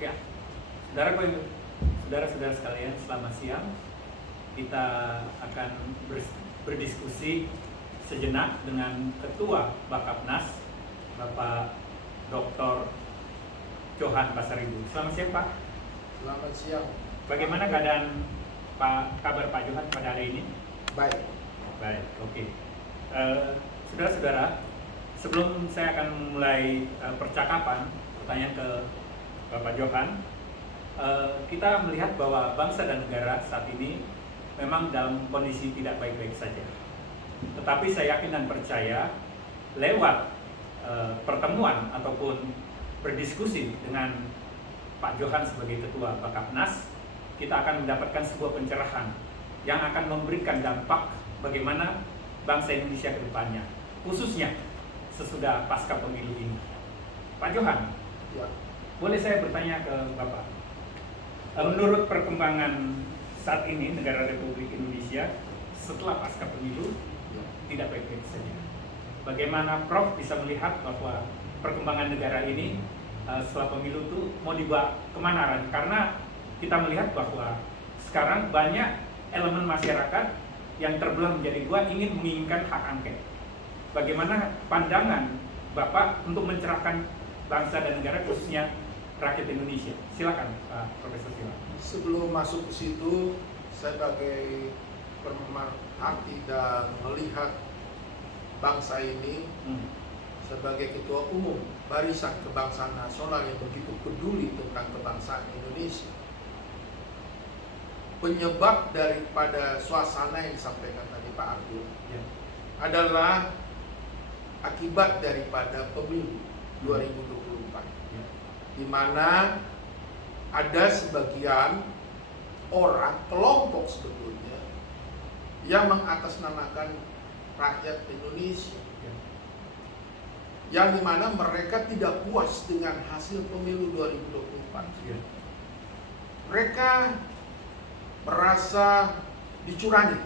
Ya, saudara-saudara sekalian, selamat siang. Kita akan berdiskusi sejenak dengan Ketua Bakapnas, Bapak Dr. Johan Pasaribu. Selamat siang, Pak. Selamat siang. Bagaimana keadaan kabar Pak Johan pada hari ini? Baik. Baik, oke. Saudara-saudara, sebelum saya akan mulai percakapan, pertanyaan ke Bapak Johan, kita melihat bahwa bangsa dan negara saat ini memang dalam kondisi tidak baik-baik saja. Tetapi saya yakin dan percaya lewat pertemuan ataupun berdiskusi dengan Pak Johan sebagai Ketua Bakapnas, kita akan mendapatkan sebuah pencerahan yang akan memberikan dampak bagaimana bangsa Indonesia ke depannya, khususnya sesudah pasca pemilu ini. Pak Johan, Ya. boleh saya bertanya ke Bapak? Menurut perkembangan saat ini negara Republik Indonesia setelah pasca pemilu tidak baik-baik saja. Bagaimana Prof bisa melihat bahwa perkembangan negara ini setelah pemilu itu mau dibawa kemana arahnya? Karena kita melihat bahwa sekarang banyak elemen masyarakat yang terbelah menjadi dua ingin menginginkan hak angket. Bagaimana pandangan Bapak untuk mencerahkan bangsa dan negara khususnya rakyat Indonesia? Silakan Pak Profesor, silakan. Sebelum masuk ke situ, saya sebagai pemerhati dan melihat bangsa ini sebagai Ketua Umum Barisan Kebangsaan Nasional yang begitu peduli tentang kebangsaan Indonesia. Penyebab daripada suasana yang disampaikan tadi Pak Abdul adalah akibat daripada pemilu 2024, di mana ada sebagian orang, kelompok sebetulnya, yang mengatasnamakan rakyat Indonesia, yang dimana mereka tidak puas dengan hasil pemilu 2024. Mereka merasa dicurangi,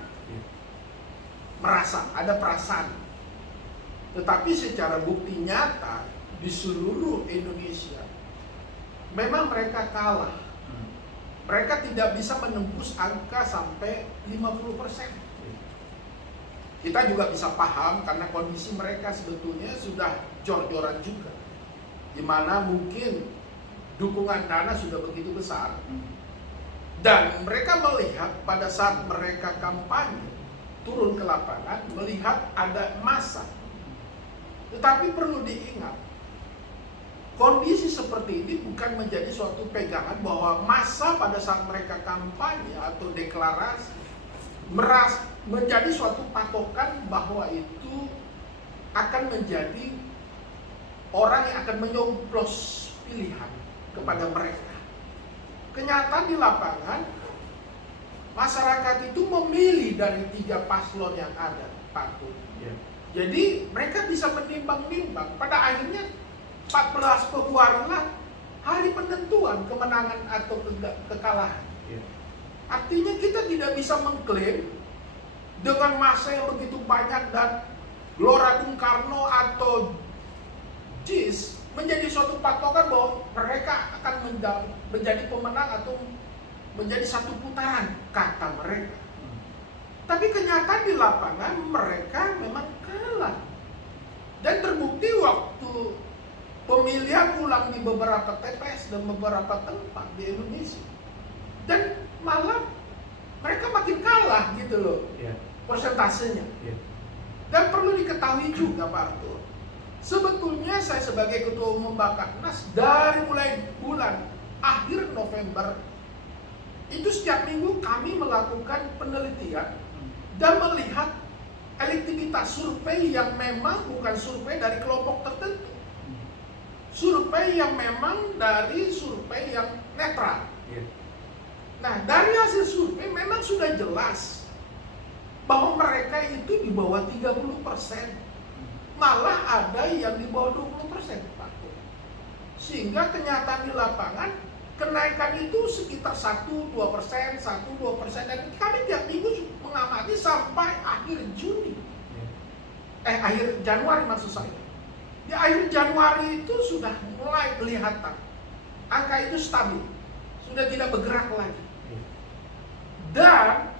merasa ada perasaan, tetapi secara bukti nyata di seluruh Indonesia memang mereka kalah. Mereka tidak bisa menembus angka sampai 50%. Kita juga bisa paham karena kondisi mereka sebetulnya sudah jor-joran juga, di mana mungkin dukungan dana sudah begitu besar. Dan mereka melihat pada saat mereka kampanye turun ke lapangan, melihat ada massa. Tetapi perlu diingat, kondisi seperti ini bukan menjadi suatu pegangan bahwa massa pada saat mereka kampanye atau deklarasi menjadi suatu patokan bahwa itu akan menjadi orang yang akan menyoblos pilihan kepada mereka. Kenyataan di lapangan, masyarakat itu memilih dari 3 paslon yang ada, Pak Tun. Jadi mereka bisa menimbang-nimbang. Pada akhirnya 14 Februari lah hari penentuan kemenangan atau kekalahan. Artinya kita tidak bisa mengklaim dengan massa yang begitu banyak dan Gelora Bung Karno atau JIS menjadi suatu patokan bahwa mereka akan menjadi pemenang atau menjadi satu putaran, kata mereka. Tapi kenyataan di lapangan mereka memang kalah. Dan terbukti waktu pemilihan ulang di beberapa TPS dan beberapa tempat di Indonesia. Dan malah mereka makin kalah gitu loh, persentasenya. Dan perlu diketahui juga Pak Arthur, sebetulnya saya sebagai Ketua Umum Bakapnas dari mulai bulan akhir November itu setiap minggu kami melakukan penelitian dan melihat elektivitas survei yang memang bukan survei dari kelompok tertentu, survei yang memang dari survei yang netral. Nah, dari hasil survei memang sudah jelas bahwa mereka itu di bawah 30%. Malah ada yang di bawah 20%, Pak. Sehingga kenyataan di lapangan kenaikan itu sekitar 1-2%, 1-2%, dan kami tiap minggu mengamati sampai akhir Juni. Akhir Januari maksud saya. Di akhir Januari itu sudah mulai kelihatan angka angka itu stabil, sudah tidak bergerak lagi. Dan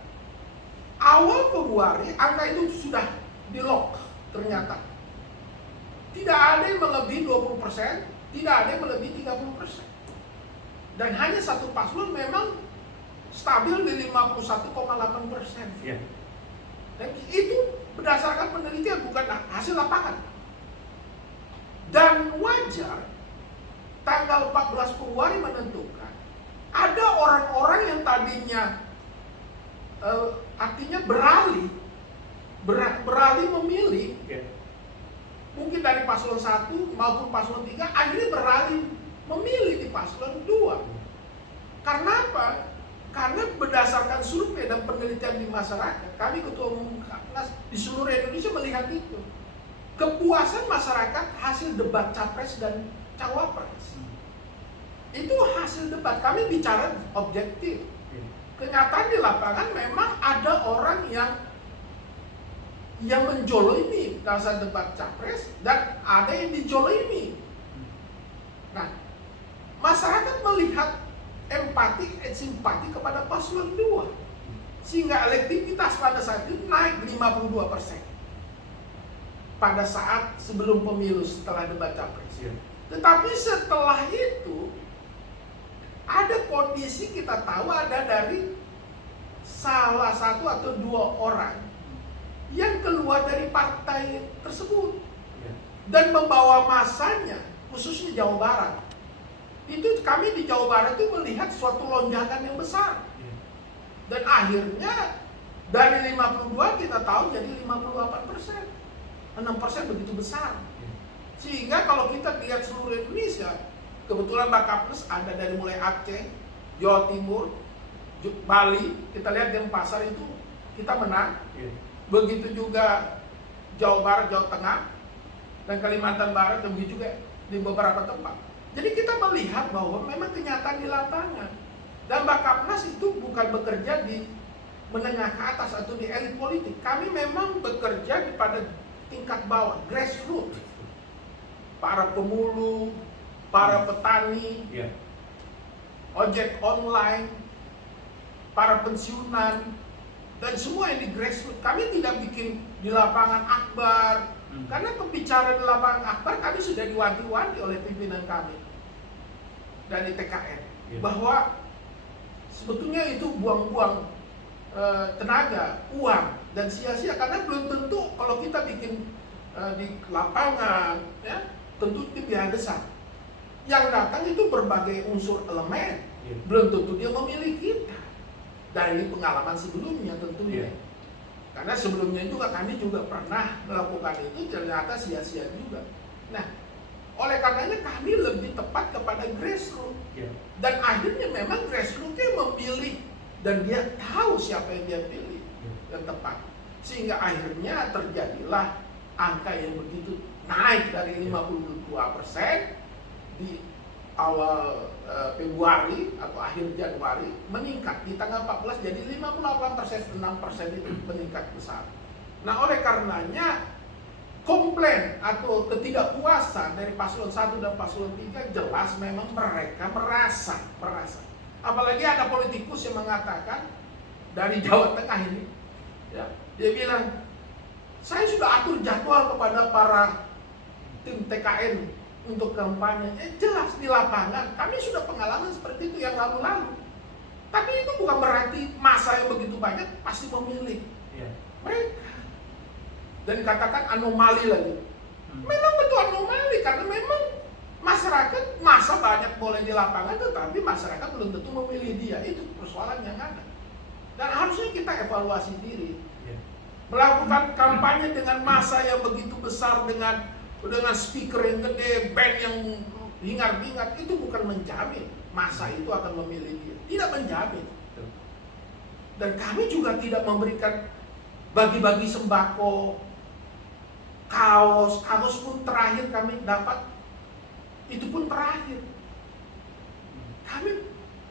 awal Februari angka itu sudah di lock ternyata. Tidak ada yang melebihi 20%, tidak ada yang melebihi 30%. Dan hanya satu paslon memang stabil di 51,8%. Ya. Dan itu berdasarkan penelitian, bukan hasil lapangan. Dan wajar tanggal 14 Februari menentukan ada orang-orang yang tadinya artinya beralih memilih, mungkin dari paslon 1 maupun paslon 3 akhirnya beralih memilih di paslon 2. Karena apa? Karena berdasarkan survei dan penelitian di masyarakat, kami Ketua Umum Kapnas di seluruh Indonesia melihat itu. Kepuasan masyarakat hasil debat capres dan cawapres. Itu hasil debat, kami bicara objektif. Kenyataan di lapangan memang ada orang yang menjolimi dalam saat debat capres dan ada yang dijolimi. Nah, masyarakat melihat empati dan simpati kepada paslon 2 sehingga elektivitas pada saat itu naik 52% pada saat sebelum pemilu setelah debat capres. Tetapi setelah itu ada kondisi kita tahu ada dari salah satu atau 2 orang yang keluar dari partai tersebut dan membawa masanya, khususnya Jawa Barat. Itu kami di Jawa Barat itu melihat suatu lonjakan yang besar. Dan akhirnya dari 52 kita tahu jadi 58%. 6% begitu besar. Sehingga kalau kita lihat seluruh Indonesia, kebetulan Bakapnes ada dari mulai Aceh, Jawa Timur, Bali, kita lihat Denpasar itu kita menang. Begitu juga Jawa Barat, Jawa Tengah, dan Kalimantan Barat, dan begitu juga di beberapa tempat. Jadi kita melihat bahwa memang kenyataan di lapangan. Dan Bakapnas itu bukan bekerja di menengah ke atas atau di elit politik. Kami memang bekerja di pada tingkat bawah, grassroots. Para pemulung, para petani, ojek online, para pensiunan, dan semua yang di grassroots. Kami tidak bikin di lapangan akbar. Karena pembicaraan di lapangan akbar kami sudah diwanti-wanti oleh pimpinan kami dari TKN bahwa sebetulnya itu buang-buang tenaga, uang, dan sia-sia karena belum tentu kalau kita bikin di lapangan, ya, tentu itu biaya besar. Yang datang itu berbagai unsur elemen, belum tentu dia memilih kita dari pengalaman sebelumnya tentunya. Karena sebelumnya juga kami juga pernah melakukan itu ternyata sia-sia juga. Nah, oleh karenanya kami lebih tepat kepada grassroots. Dan akhirnya memang grassroots dia memilih dan dia tahu siapa yang dia pilih yang tepat. Sehingga akhirnya terjadilah angka yang begitu naik dari 52% di awal Februari atau akhir Januari meningkat di tanggal 14 jadi 58%, 6% itu meningkat besar. Nah, oleh karenanya komplain atau ketidakpuasan dari paslon 1 dan paslon 3 jelas memang mereka merasa. Apalagi ada politikus yang mengatakan dari Jawa Tengah ini, ya, dia bilang, saya sudah atur jadwal kepada para tim TKN untuk kampanye. Jelas di lapangan kami sudah pengalaman seperti itu yang lalu-lalu. Tapi itu bukan berarti massa yang begitu banyak pasti memilih mereka. Dan katakan anomali lagi. Memang betul anomali karena memang masyarakat massa banyak boleh di lapangan tetapi masyarakat belum tentu memilih dia. Itu persoalan yang ada. Dan harusnya kita evaluasi diri. Melakukan kampanye dengan massa yang begitu besar dengan speaker yang gede, band yang hingar-bingar, itu bukan menjamin massa itu akan memilih dia. Tidak menjamin. Dan kami juga tidak memberikan bagi-bagi sembako, kaos pun terakhir kami dapat, itu pun terakhir.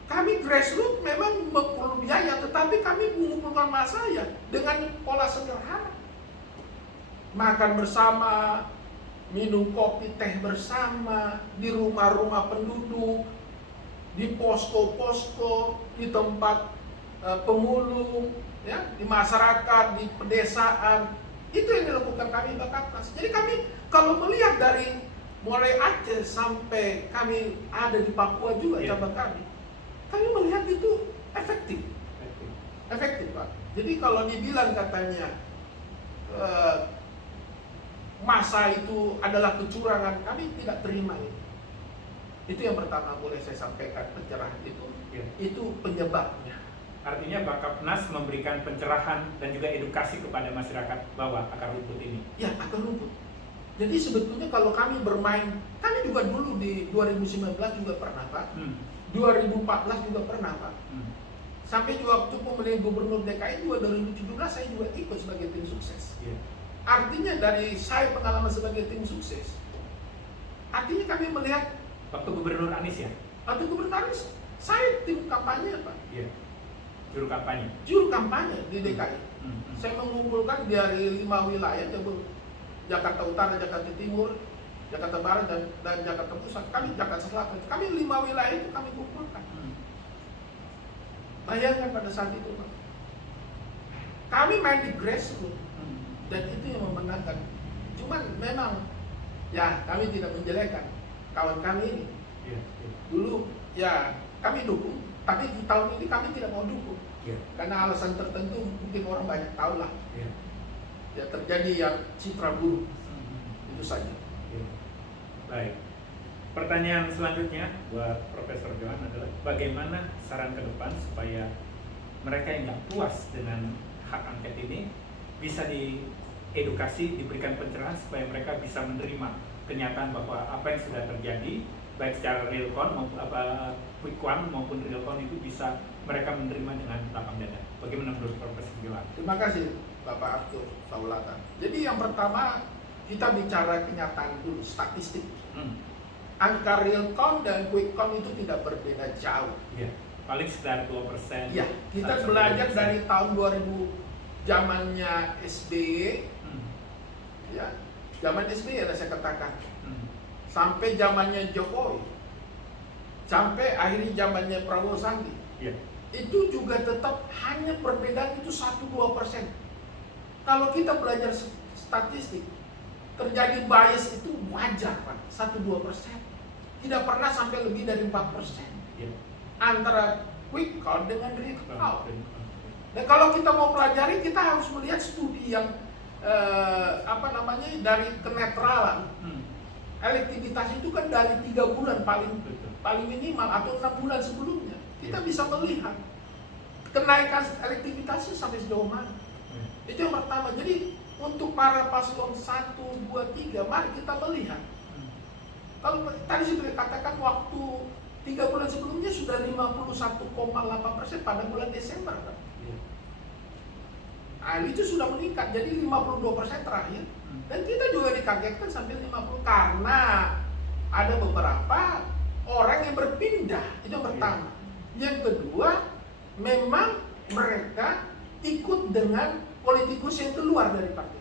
Kami grassroots memang perlu biaya, tetapi kami mengumpulkan massa ya dengan pola sederhana. Makan bersama, minum kopi teh bersama di rumah-rumah penduduk, di posko-posko, di tempat pemulung, ya, di masyarakat, di pedesaan. Itu yang dilakukan kami Bakatnas. Jadi kami kalau melihat dari mulai Aceh sampai kami ada di Papua juga cabang kami melihat itu efektif. Efektif, Pak. Jadi kalau dibilang katanya masa itu adalah kecurangan, kami tidak terima itu. Itu yang pertama boleh saya sampaikan, pencerahan itu penyebabnya. Artinya Bakatnas memberikan pencerahan dan juga edukasi kepada masyarakat bahwa akar rumput ini. Ya, akar rumput. Jadi sebetulnya kalau kami bermain, kami juga dulu di 2019 juga pernah, Pak. 2014 juga pernah, Pak. Sampai juga waktu pemilihan gubernur DKI juga 2017 saya juga ikut sebagai tim sukses. Artinya dari saya pengalaman sebagai tim sukses. Artinya kami melihat waktu Gubernur Anies ya? Waktu Gubernur Anies, saya tim kampanye, Pak. Iya. Juru kampanye. Juru kampanye di DKI. Saya mengumpulkan dari 5 wilayah, Jakarta Utara, Jakarta Timur, Jakarta Barat dan Jakarta Pusat. Kami Jakarta Selatan. Kami 5 wilayah itu kami kumpulkan. Bayangkan pada saat itu, Pak. Kami main di grassroots dan itu yang memenangkan. Cuman memang ya kami tidak menjelekan kawan kami ini. Dulu ya kami dukung, tapi di tahun ini kami tidak mau dukung. Karena alasan tertentu mungkin orang banyak tahu lah. Ya terjadi yang citra buruk. Itu saja. Baik. Pertanyaan selanjutnya buat Profesor Johan adalah bagaimana saran ke depan supaya mereka yang nggak puas dengan hak angket ini bisa diedukasi, diberikan pencerahan supaya mereka bisa menerima kenyataan bahwa apa yang sudah terjadi baik secara real count maupun quick count maupun real count itu bisa mereka menerima dengan lapang dada. Bagaimana menurut Profesor Johan? Terima kasih Bapak Arthur Saulata. Jadi yang pertama kita bicara kenyataan dulu, statistik. Angka real count dan quick count itu tidak berbeda jauh. Paling sekitar 2%. Iya, kita belajar dari tahun 2000 zamannya SBY. Ya, zaman SBY ada saya katakan. Sampai zamannya Jokowi. Sampai akhirnya zamannya Prabowo Sandi. Itu juga tetap hanya perbedaan itu 1-2%. Kalau kita belajar statistik, terjadi bias itu wajar, Pak, 1-2%. Tidak pernah sampai lebih dari 4%. Antara quick count dengan real count. Dan kalau kita mau pelajari, kita harus melihat studi yang dari kenetralan. Elektivitas itu kan dari 3 bulan paling minimal atau 6 bulan sebelumnya. Kita bisa melihat kenaikan elektivitasnya sampai sejauh mana. Itu yang pertama. Jadi untuk para paslon 1, 2, 3, mari kita melihat. Kalau tadi sudah dikatakan waktu 3 bulan sebelumnya sudah 51,8% pada bulan Desember, kan? Nah, itu sudah meningkat jadi 52% terakhir. Dan kita juga dikagetkan sampai 50 karena ada beberapa orang yang berpindah. Itu yang pertama. Yang kedua, memang mereka ikut dengan politikus yang keluar dari partai.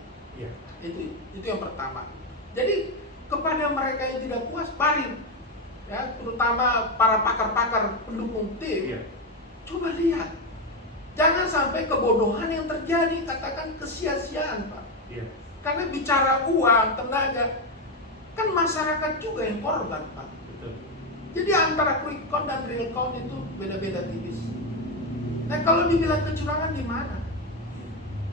Itu yang pertama. Jadi kepada mereka yang tidak puas, mari ya, terutama para pakar-pakar pendukung tim, coba lihat, jangan sampai kebodohan yang terjadi, katakan kesia-siaan, Pak. Karena bicara uang, tenaga, kan masyarakat juga yang korban, Pak. Jadi antara quick count dan real count itu beda-beda tipis. Nah kalau dibilang kecurangan di mana?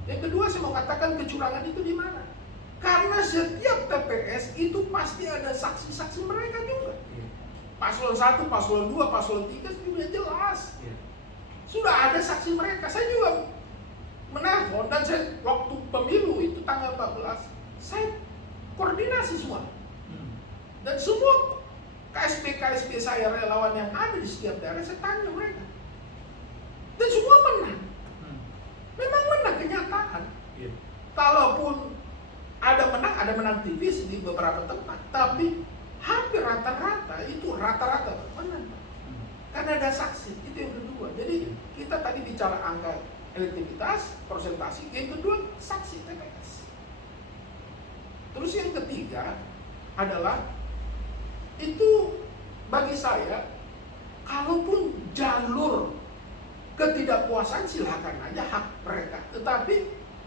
Yang kedua saya mau katakan kecurangan itu di mana? Karena setiap TPS itu pasti ada saksi-saksi mereka juga. Paslon 1, paslon 2, paslon 3 sudah jelas. Sudah ada saksi mereka. Saya juga menelpon dan saya waktu pemilu itu tanggal 14, saya koordinasi semua. Dan semua KSP saya, relawan yang ada di setiap daerah, saya tanya mereka. Dan semua menang. Memang menang kenyataan. Kalaupun ada menang tipis di beberapa tempat, tapi hampir rata-rata menang. Karena ada saksi, itu yang kedua. Jadi kita tadi bicara angka elektrikitas, persentase, yang kedua saksi TPS. Terus yang ketiga adalah itu bagi saya, kalau ketidakpuasan silakan aja, hak mereka. Tetapi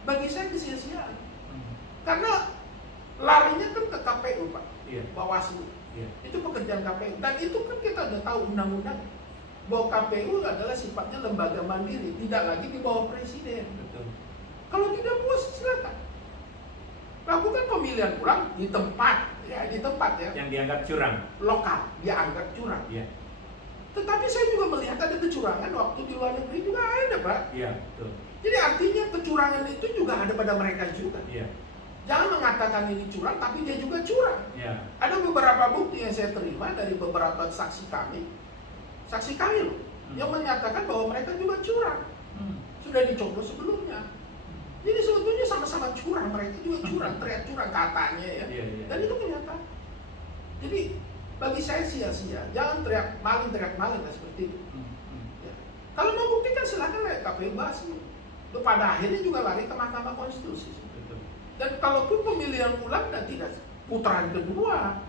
bagi saya kesia-siaan. Karena larinya kan ke KPU, Pak. Iya. Bawaslu. Iya. Itu pekerjaan KPU. Dan itu kan kita udah tahu undang-undang bahwa KPU adalah sifatnya lembaga mandiri, tidak lagi di bawah presiden. Betul. Kalau tidak puas silakan lakukan pemilihan ulang di tempat ya, Yang dianggap curang. lokal, dia anggap curang. Iya. Tetapi saya juga melihat ada kecurangan waktu di luar negeri juga ada, Pak. Iya, betul. Jadi artinya kecurangan itu juga ada pada mereka juga. Iya. Jangan mengatakan ini curang, tapi dia juga curang. Iya. Ada beberapa bukti yang saya terima dari beberapa saksi kami loh, yang menyatakan bahwa mereka juga curang. Sudah dicoblos sebelumnya. Jadi sebetulnya sama-sama curang, mereka juga curang, teriak curang katanya ya. Iya, iya. Dan itu kenyataan. Jadi bagi saya sia-sia, jangan teriak maling lah seperti itu. Ya. Kalau mau buktikan silakan lah KPU Bawaslu. Pada akhirnya juga lari ke Mahkamah Konstitusi. Betul. Dan kalaupun pemilihan ulang dan tidak putaran kedua,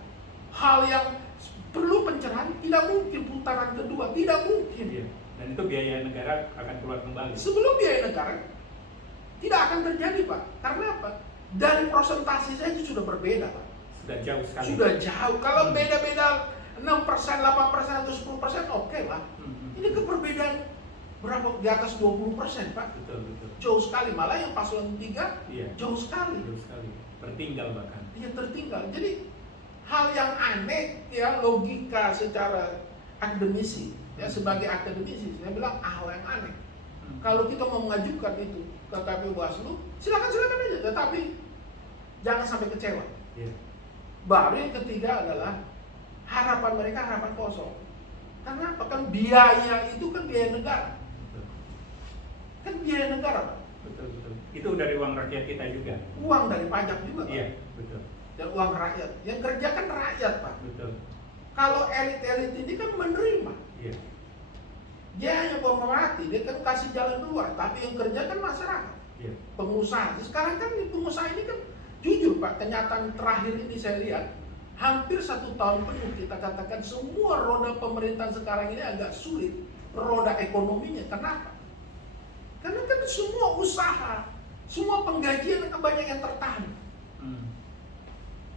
hal yang perlu pencerahan tidak mungkin putaran kedua, tidak mungkin. Iya. Dan itu biaya negara akan keluar kembali. Sebelum biaya negara tidak akan terjadi, Pak. Karena apa? Dari prosentase saja sudah berbeda, Pak. Sudah jauh sekali. Sudah jauh. Kalau beda-beda 6%, 8% atau 10%, oke lah. Ini keperbedaan berapa? Di atas 20%, Pak. Betul, betul. Jauh sekali. Malah yang paslon 3 Iya. jauh sekali. Jauh sekali. Tertinggal bahkan. Iya, tertinggal. Jadi hal yang aneh ya, logika secara akademisi ya, sebagai akademisi saya bilang hal yang aneh. Kalau kita mau mengajukan itu ke KPU Bawaslu, silakan aja, tetapi jangan sampai kecewa. Iya. Baru yang ketiga adalah harapan mereka harapan kosong. Karena apa? Kan biaya itu kan biaya negara. Betul. Kan biaya negara, Pak. Betul, betul. Itu dari uang rakyat kita juga. Uang dari pajak juga, Pak. Iya, betul. Dan uang rakyat. Yang kerja kan rakyat, Pak. Betul. Kalau elit-elit ini kan menerima. Iya. Dia hanya menghormati, dia kan kasih jalan keluar, tapi yang kerja kan masyarakat, Iya. pengusaha. Sekarang kan pengusaha ini kan jujur, Pak, kenyataan terakhir ini saya lihat hampir 1 tahun penuh kita katakan semua roda pemerintahan sekarang ini agak sulit, roda ekonominya. Kenapa? Karena kan semua usaha, semua penggajian banyak yang tertahan.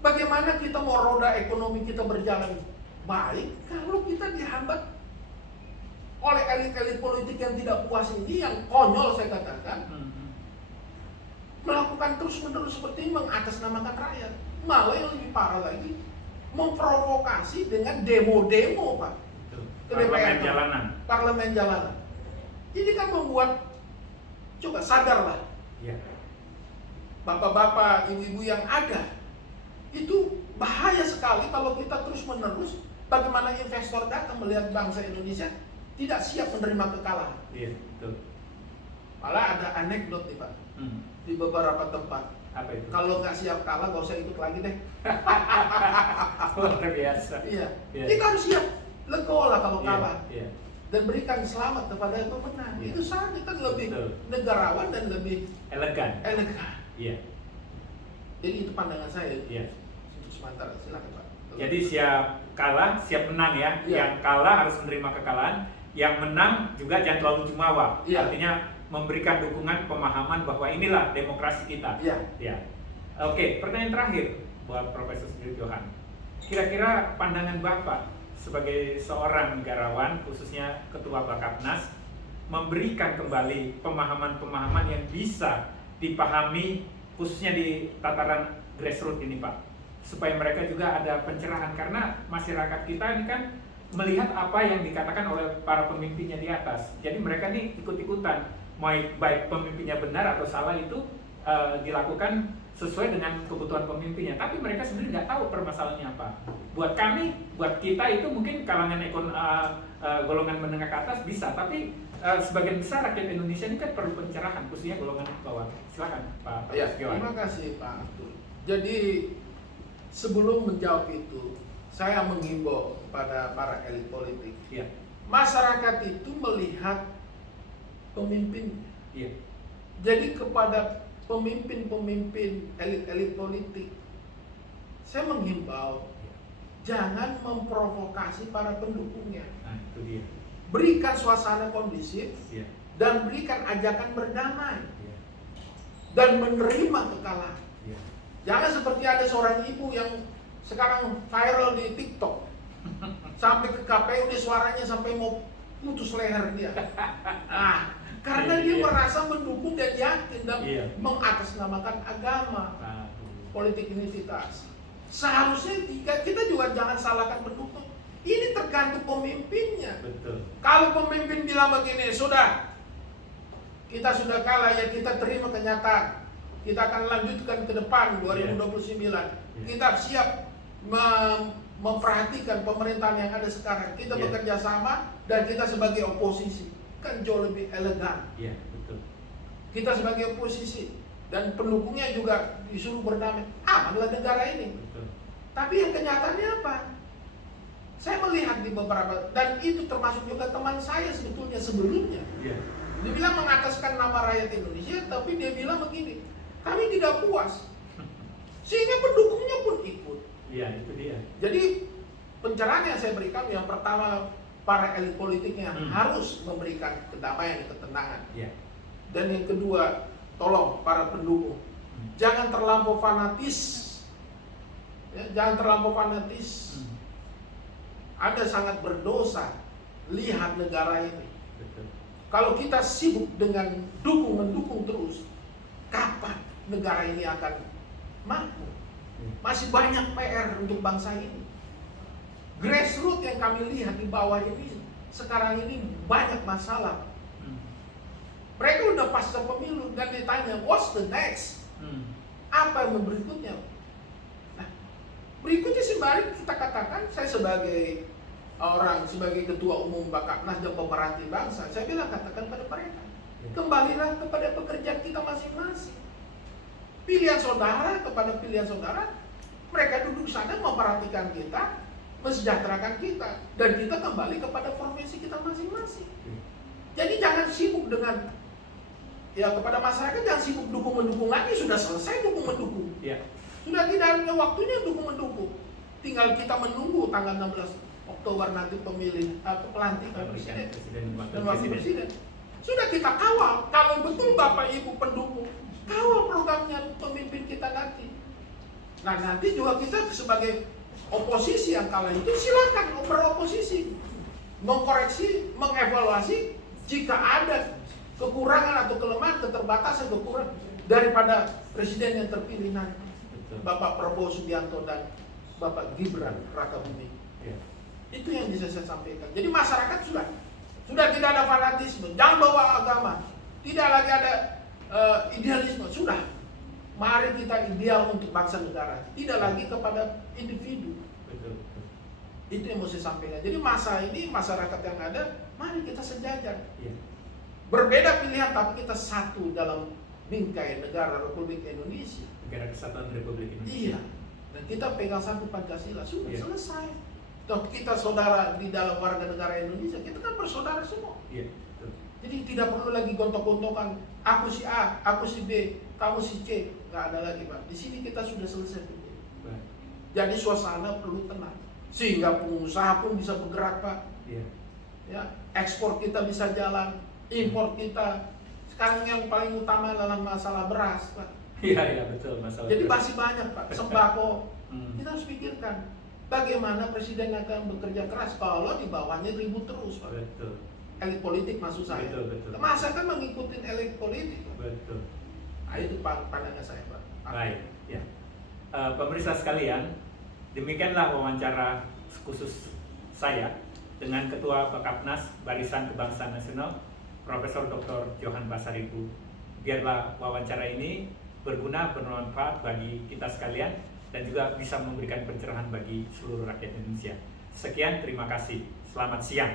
Bagaimana kita mau roda ekonomi kita berjalan baik kalau kita dihambat oleh elit-elit politik yang tidak puas ini, yang konyol saya katakan, melakukan terus-menerus seperti ini, mengatasnamakan rakyat. Malah yang lebih parah lagi, memprovokasi dengan demo-demo, Pak. Ke Parlemen DPR, jalanan. Parlemen jalanan. Ini kan membuat, coba sadarlah, Iya. bapak-bapak, ibu-ibu yang ada, itu bahaya sekali kalau kita terus-menerus. Bagaimana investor datang melihat bangsa Indonesia tidak siap menerima kekalahan. Iya, betul. Malah ada anekdot nih, Pak, di beberapa tempat. Apa itu? Kalau nggak siap kalah, nggak usah ikut lagi deh. Luar biasa. Iya. Iya. Kita harus siap legolah kalau Iya, kalah. iya. Dan berikan selamat kepada yang pemenang. Iya. Itu saja kan lebih Betul. negarawan dan lebih Elegan. elegan. Iya. Jadi itu pandangan saya. Iya. Untuk sementara, silakan, Pak. Jadi siap kalah, siap menang ya. Iya. Yang kalah harus menerima kekalahan, yang menang juga jangan terlalu jumawa. Iya. Artinya memberikan dukungan, pemahaman bahwa inilah demokrasi kita. Iya. Ya. Oke, pertanyaan terakhir buat Profesor Sigit Johan. Kira-kira pandangan Bapak sebagai seorang negarawan, khususnya Ketua Bakapnas, memberikan kembali pemahaman-pemahaman yang bisa dipahami khususnya di tataran grassroots ini, Pak, supaya mereka juga ada pencerahan, karena masyarakat kita ini kan melihat apa yang dikatakan oleh para pemimpinnya di atas. Jadi mereka nih ikut-ikutan, baik pemimpinnya benar atau salah itu dilakukan sesuai dengan kebutuhan pemimpinnya. Tapi mereka sendiri nggak tahu permasalahannya apa. Buat kami, buat kita itu mungkin kalangan golongan menengah ke atas bisa, tapi sebagian besar rakyat Indonesia ini kan perlu pencerahan, khususnya golongan bawah. Silakan, Pak. Ya, terima kasih, Pak Abdul. Jadi sebelum menjawab itu, saya menghimbau kepada para elit politik. Iya. Masyarakat itu melihat pemimpin. Iya. Jadi kepada pemimpin-pemimpin elit-elit politik, saya menghimbau jangan memprovokasi para pendukungnya. Nah, itu dia. Berikan suasana kondisif, Iya. dan berikan ajakan berdamai Iya. dan menerima kekalahan. Iya. Jangan seperti ada seorang ibu yang sekarang viral di TikTok, sampai ke KPU dia suaranya sampai mau putus leher dia. Nah, karena dia Iya. merasa mendukung dan yakin dan Iya. mengatasnamakan agama, Aduh. politik identitas. Seharusnya kita juga jangan salahkan pendukung. Ini tergantung pemimpinnya. Betul. Kalau pemimpin bilang begini, sudah, kita sudah kalah ya, kita terima kenyataan. Kita akan lanjutkan ke depan 2029. Kita siap memperhatikan pemerintahan yang ada sekarang. Kita bekerja sama dan kita sebagai oposisi kan jauh lebih elegan. Iya, betul. Kita sebagai oposisi dan pendukungnya juga disuruh berdamai. Amanlah negara ini. Betul. Tapi yang kenyataannya apa? Saya melihat di beberapa, dan itu termasuk juga teman saya sebetulnya sebelumnya. Iya. Dia bilang mengataskan nama rakyat Indonesia, tapi dia bilang begini, kami tidak puas. Sehingga pendukungnya pun ikut. Iya, itu dia. Jadi pencerahan yang saya berikan, yang pertama, para elit politiknya harus memberikan kedamaian, ketenangan. Iya. Dan yang kedua, tolong para pendukung, jangan terlampau fanatis. Ya, jangan terlampau fanatis. Anda sangat berdosa. Lihat negara ini. Betul. Kalau kita sibuk dengan mendukung terus, kapan negara ini akan makmur? Masih banyak PR untuk bangsa ini. Grassroots yang kami lihat di bawah ini, sekarang ini banyak masalah. Mereka udah pasca pemilu dan ditanya, what's the next? Apa yang berikutnya? Nah, berikutnya sembari kita katakan, saya sebagai orang, sebagai ketua umum Bakatnas dan pemerhati bangsa, saya bilang katakan pada mereka, kembalilah kepada pekerjaan kita masing-masing. Pilihan saudara kepada pilihan saudara, mereka duduk sana memperhatikan kita, mensejahterakan kita, dan kita kembali kepada profesi kita masing-masing. Jadi jangan sibuk dengan, ya kepada masyarakat jangan sibuk dukung-mendukung lagi, sudah selesai dukung-mendukung. Iya. Sudah tidak ada waktunya dukung-mendukung. Tinggal kita menunggu tanggal 16 Oktober nanti pelantikan presiden dan wakil presiden. Sudah kita kawal, kalau betul Bapak Ibu pendukung, kawal programnya pemimpin kita nanti. Nah nanti juga kita sebagai oposisi yang kalah itu silakan beroposisi, mengkoreksi, mengevaluasi jika ada kekurangan atau kelemahan, keterbatasan, kekurangan daripada presiden yang terpilih nanti, Bapak Prabowo Subianto dan Bapak Gibran Rakabuming. Itu yang bisa saya sampaikan. Jadi masyarakat sudah tidak ada fanatisme, jangan bawa agama, tidak lagi ada idealisme, sudah. Mari kita ideal untuk bangsa negara, tidak lagi kepada individu. Betul. Itu yang mau saya sampaikan. Jadi masa ini masyarakat yang ada, mari kita sejajar. Iya. Berbeda pilihan, tapi kita satu dalam bingkai negara Republik Indonesia. Negara Kesatuan Republik Indonesia. Iya. Dan kita pegang satu Pancasila, sudah selesai. Toh kita saudara di dalam warga negara Indonesia, kita kan bersaudara semua. Iya, betul. Jadi tidak perlu lagi gontok-gontokan, aku si A, aku si B, kamu si C, nggak ada lagi Pak. Di sini kita sudah selesai. Baik. Jadi suasana perlu tenang, sehingga pengusaha pun bisa bergerak Pak. Iya. Ya, ekspor kita bisa jalan, impor kita. Sekarang yang paling utama dalam masalah beras Pak. Iya, betul masalah. Jadi beras. masih banyak Pak, sembako. Kita harus pikirkan bagaimana presiden akan bekerja keras kalau di bawahnya ribut terus Pak. Betul. Elit politik maksud saya. Betul. Masa kan mengikuti elit politik. Betul. Nah, itu pandangan saya Pak. Baik, ya. Pemirsa sekalian, demikianlah wawancara khusus saya dengan Ketua Bakatnas Barisan Kebangsaan Nasional, Profesor Dr. Johan Basaribu. Biarlah wawancara ini berguna, bermanfaat bagi kita sekalian dan juga bisa memberikan pencerahan bagi seluruh rakyat Indonesia. Sekian, terima kasih. Selamat siang.